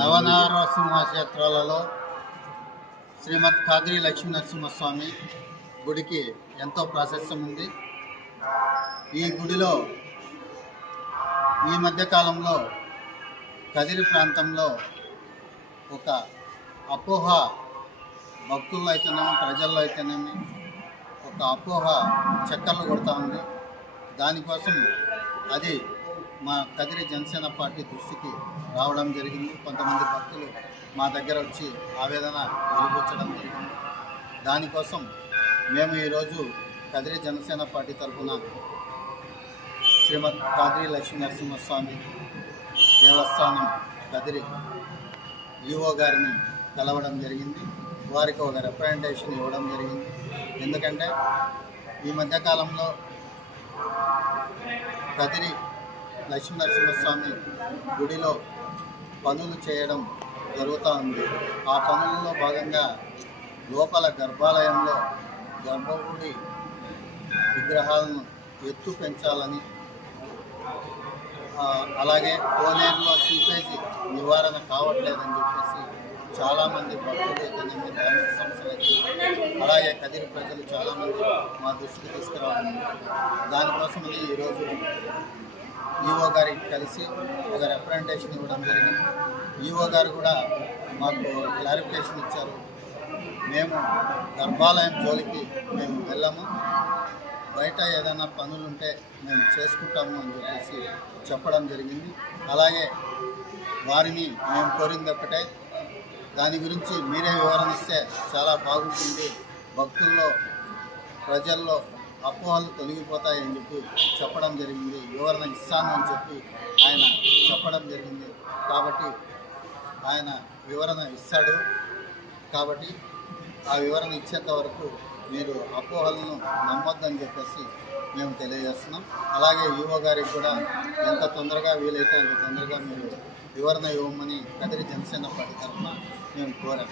నవనరసింహక్షేత్రాలలో శ్రీమద్ ఖాద్రి లక్ష్మీ నరసింహస్వామి గుడికి ఎంతో ప్రాశస్త్యం ఉంది. ఈ గుడిలో ఈ మధ్యకాలంలో కదిరి ప్రాంతంలో ఒక అపోహ భక్తుల్లో అయితేనేమి ప్రజల్లో అయితేనేమి ఒక అపోహ చక్కర్లు కొడతా ఉంది. దానికోసం అది మా కదిరి జనసేన పార్టీ దృష్టికి రావడం జరిగింది. కొంతమంది భక్తులు మా దగ్గర వచ్చి ఆవేదన వెలిబుచ్చడం జరిగింది. దానికోసం మేము ఈరోజు కదిరి జనసేన పార్టీ తరఫున శ్రీమద్ ఖాద్రి లక్ష్మీ నరసింహస్వామి దేవస్థానం కదిరి ఈఓ గారిని కలవడం జరిగింది. వారికి ఒక రిప్రజెంటేషన్ ఇవ్వడం జరిగింది. ఎందుకంటే ఈ మధ్యకాలంలో కదిరి లక్ష్మీ నరసింహస్వామి గుడిలో పనులు చేయడం జరుగుతూ ఉంది. ఆ పనులలో భాగంగా లోపల గర్భాలయంలో గర్భగుడి విగ్రహాలను ఎత్తు పెంచాలని, అలాగే కోనేరులో సీపేజీ నివారణ కావట్లేదని చెప్పేసి చాలామంది భక్తులు అయితేనేమి ధార్మిక సంస్థలు అలాగే కదిరి ప్రజలు చాలామంది మా దృష్టికి తీసుకురావడం. దానికోసమని ఈరోజు ఈఓ గారికి కలిసి ఒక రిప్రజెంటేషన్ ఇవ్వడం జరిగింది. ఈఓ గారు కూడా మాకు క్లారిఫికేషన్ ఇచ్చారు. మేము గర్భాలయం జోలికి మేము వెళ్ళము, బయట ఏదైనా పనులుంటే మేము చేసుకుంటాము అని చెప్పేసి చెప్పడం జరిగింది. అలాగే వారిని మేము కోరింది ఒక్కటే, దాని గురించి మీరే వివరణ ఇస్తే చాలా బాగుంటుంది, భక్తుల్లో ప్రజల్లో అపోహలు తొలగిపోతాయని చెప్పి చెప్పడం జరిగింది. వివరణ ఇస్తాను అని చెప్పి ఆయన చెప్పడం జరిగింది. కాబట్టి ఆయన వివరణ ఇస్తాడు. కాబట్టి ఆ వివరణ ఇచ్చేంత వరకు మీరు అపోహలను నమ్మొద్దని చెప్పేసి మేము తెలియజేస్తున్నాం. అలాగే ఈఓ గారికి కూడా ఎంత తొందరగా వీలైతే అంత తొందరగా మీరు వివరణ ఇవ్వమని కదిరి జనసేన పార్టీ తరఫున మేము కోరాం.